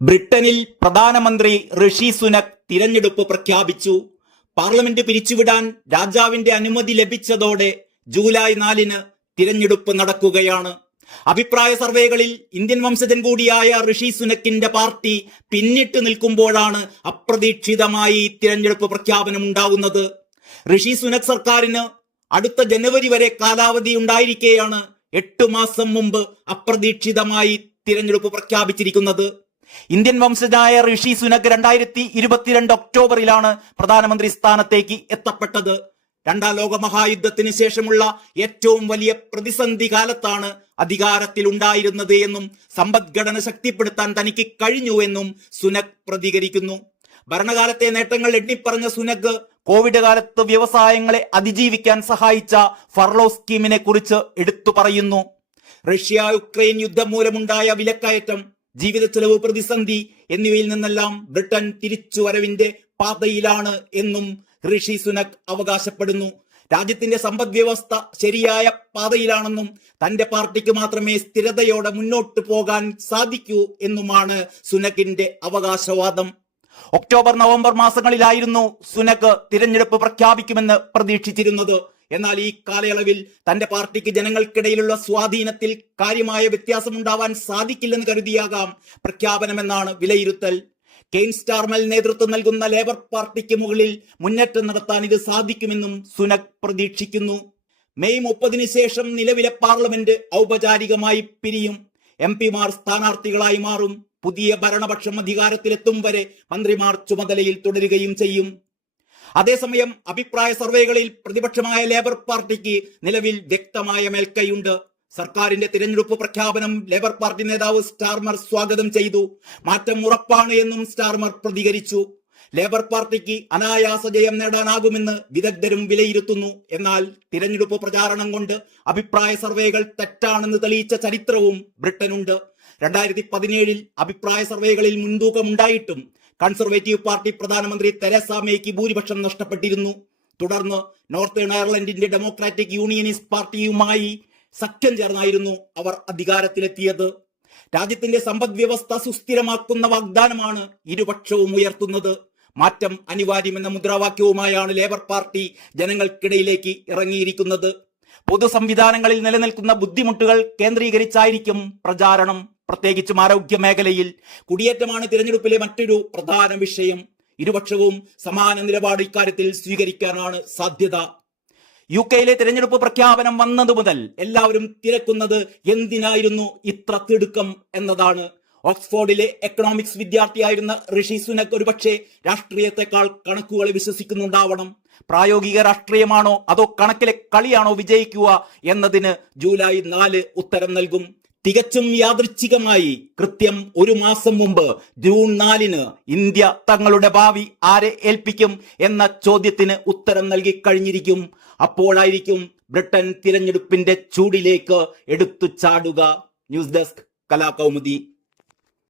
ബ്രിട്ടനിൽ പ്രധാനമന്ത്രി ഋഷി സുനക് തിരഞ്ഞെടുപ്പ് പ്രഖ്യാപിച്ചു. പാർലമെന്റ് പിരിച്ചുവിടാൻ രാജാവിന്റെ അനുമതി ലഭിച്ചതോടെ ജൂലൈ 4-ന് തിരഞ്ഞെടുപ്പ് നടക്കുകയാണ്. അഭിപ്രായ സർവേകളിൽ ഇന്ത്യൻ വംശജൻ കൂടിയായ ഋഷി സുനക്കിന്റെ പാർട്ടി പിന്നിട്ട് നിൽക്കുമ്പോഴാണ് അപ്രതീക്ഷിതമായി തിരഞ്ഞെടുപ്പ് പ്രഖ്യാപനം ഉണ്ടാകുന്നത്. ഋഷി സുനക് സർക്കാരിന് അടുത്ത ജനുവരി വരെ കാലാവധി ഉണ്ടായിരിക്കെയാണ് 8 മാസം മുമ്പ് അപ്രതീക്ഷിതമായി തിരഞ്ഞെടുപ്പ് പ്രഖ്യാപിച്ചിരിക്കുന്നത്. ഇന്ത്യൻ വംശജനായ ഋഷി സുനക് 2022 ഒക്ടോബറിലാണ് പ്രധാനമന്ത്രി സ്ഥാനത്തേക്ക് എത്തപ്പെട്ടത്. രണ്ടാം ലോക മഹായുദ്ധത്തിന് ശേഷമുള്ള ഏറ്റവും വലിയ പ്രതിസന്ധി കാലത്താണ് അധികാരത്തിൽ ഉണ്ടായിരുന്നത് എന്നും സമ്പദ്ഘടന ശക്തിപ്പെടുത്താൻ തനിക്ക് കഴിഞ്ഞുവെന്നും സുനക് പ്രതികരിക്കുന്നു. ഭരണകാലത്തെ നേട്ടങ്ങൾ എണ്ണിപ്പറഞ്ഞ സുനക് കോവിഡ് കാലത്ത് വ്യവസായങ്ങളെ അതിജീവിക്കാൻ സഹായിച്ച ഫർലോ സ്കീമിനെ കുറിച്ച് എടുത്തു പറയുന്നു. റഷ്യ യുക്രൈൻ യുദ്ധം മൂലമുണ്ടായ വിലക്കയറ്റം, ജീവിത ചെലവ് പ്രതിസന്ധി എന്നിവയിൽ നിന്നെല്ലാം ബ്രിട്ടൻ തിരിച്ചുവരവിന്റെ പാതയിലാണ് എന്നും ഋഷി സുനക് അവകാശപ്പെടുന്നു. രാജ്യത്തിന്റെ സമ്പദ് വ്യവസ്ഥ ശരിയായ പാതയിലാണെന്നും തന്റെ പാർട്ടിക്ക് മാത്രമേ സ്ഥിരതയോടെ മുന്നോട്ട് പോകാൻ സാധിക്കൂ എന്നുമാണ് സുനകിന്റെ അവകാശവാദം. ഒക്ടോബർ നവംബർ മാസങ്ങളിലായിരുന്നു സുനക് തിരഞ്ഞെടുപ്പ് പ്രഖ്യാപിക്കുമെന്ന് പ്രതീക്ഷിച്ചിരുന്നത്. എന്നാൽ ഈ കാലയളവിൽ തന്റെ പാർട്ടിക്ക് ജനങ്ങൾക്കിടയിലുള്ള സ്വാധീനത്തിൽ കാര്യമായ വ്യത്യാസമുണ്ടാവാൻ സാധിക്കില്ലെന്ന് കരുതിയാകാം പ്രഖ്യാപനമെന്നാണ് വിലയിരുത്തൽ. കെയ്ൻ സ്റ്റാർമൽ നേതൃത്വം നൽകുന്ന ലേബർ പാർട്ടിക്ക് മുകളിൽ മുന്നേറ്റം നടത്താൻ ഇത് സാധിക്കുമെന്നും സുനക് പ്രതീക്ഷിക്കുന്നു. മെയ് 30-ന് ശേഷം നിലവിലെ പാർലമെന്റ് ഔപചാരികമായി പിരിയും. MP-മാർ സ്ഥാനാർത്ഥികളായി മാറും. പുതിയ ഭരണപക്ഷം അധികാരത്തിലെത്തും വരെ മന്ത്രിമാർ ചുമതലയിൽ തുടരുകയും ചെയ്യും. അതേസമയം അഭിപ്രായ സർവേകളിൽ പ്രതിപക്ഷമായ ലേബർ പാർട്ടിക്ക് നിലവിൽ വ്യക്തമായ മേൽക്കൈയുണ്ട്. സർക്കാരിന്റെ തിരഞ്ഞെടുപ്പ് പ്രഖ്യാപനം ലേബർ പാർട്ടി നേതാവ് സ്റ്റാർമർ സ്വാഗതം ചെയ്തു. മാറ്റം ഉറപ്പാണ് എന്നും സ്റ്റാർമർ പ്രതികരിച്ചു. ലേബർ പാർട്ടിക്ക് അനായാസ ജയം നേടാനാകുമെന്ന് വിദഗ്ധരും വിലയിരുത്തുന്നു. എന്നാൽ തിരഞ്ഞെടുപ്പ് പ്രചാരണം കൊണ്ട് അഭിപ്രായ സർവേകൾ തെറ്റാണെന്ന് തെളിയിച്ച ചരിത്രവും ബ്രിട്ടനുണ്ട്. 2017-ൽ അഭിപ്രായ സർവേകളിൽ മുൻതൂക്കമുണ്ടായിട്ടും കൺസർവേറ്റീവ് പാർട്ടി പ്രധാനമന്ത്രി തെരേസ മേയ്ക്ക് ഭൂരിപക്ഷം നഷ്ടപ്പെട്ടിരുന്നു. തുടർന്ന് നോർത്തേൺ അയർലൻഡിന്റെ ഡെമോക്രാറ്റിക് യൂണിയനിസ്റ്റ് പാർട്ടിയുമായി സഖ്യം ചേർന്നായിരുന്നു അവർ അധികാരത്തിലെത്തിയത്. രാജ്യത്തിന്റെ സമ്പദ് വ്യവസ്ഥ സുസ്ഥിരമാക്കുന്ന വാഗ്ദാനമാണ് ഇരുപക്ഷവും ഉയർത്തുന്നത്. മാറ്റം അനിവാര്യമെന്ന മുദ്രാവാക്യവുമായാണ് ലേബർ പാർട്ടി ജനങ്ങൾക്കിടയിലേക്ക് ഇറങ്ങിയിരിക്കുന്നത്. പൊതു സംവിധാനങ്ങളിൽ നിലനിൽക്കുന്ന ബുദ്ധിമുട്ടുകൾ കേന്ദ്രീകരിച്ചായിരിക്കും പ്രചാരണം. പ്രത്യേകിച്ചും ആരോഗ്യ മേഖലയിൽ. കുടിയേറ്റമാണ് തിരഞ്ഞെടുപ്പിലെ മറ്റൊരു പ്രധാന വിഷയം. ഇരുപക്ഷവും സമാന നിലപാട് ഇക്കാര്യത്തിൽ സ്വീകരിക്കാനാണ് സാധ്യത. UK-യിലെ തിരഞ്ഞെടുപ്പ് പ്രഖ്യാപനം വന്നതു മുതൽ എല്ലാവരും തിരക്കുന്നത് എന്തിനായിരുന്നു ഇത്ര തിടുക്കം എന്നതാണ്. ഓക്സ്ഫോർഡിലെ എക്കണോമിക്സ് വിദ്യാർത്ഥിയായിരുന്ന ഋഷി സുനക് ഒരുപക്ഷെ രാഷ്ട്രീയത്തെക്കാൾ കണക്കുകളെ വിശ്വസിക്കുന്നുണ്ടാവണം. പ്രായോഗിക രാഷ്ട്രീയമാണോ അതോ കണക്കിലെ കളിയാണോ വിജയിക്കുക എന്നതിന് ജൂലൈ 4 ഉത്തരം നൽകും. തികച്ചും യാദൃച്ഛികമായി കൃത്യം 1 മാസം മുമ്പ് ജൂൺ 4-ന് ഇന്ത്യ തങ്ങളുടെ ഭാവി ആരെ ഏൽപ്പിക്കും എന്ന ചോദ്യത്തിന് ഉത്തരം നൽകി കഴിഞ്ഞിരിക്കും. അപ്പോഴായിരിക്കും ബ്രിട്ടൻ തിരഞ്ഞെടുപ്പിന്റെ ചൂടിലേക്ക് എടുത്തു ചാടുക. News desk Kalakaumudi.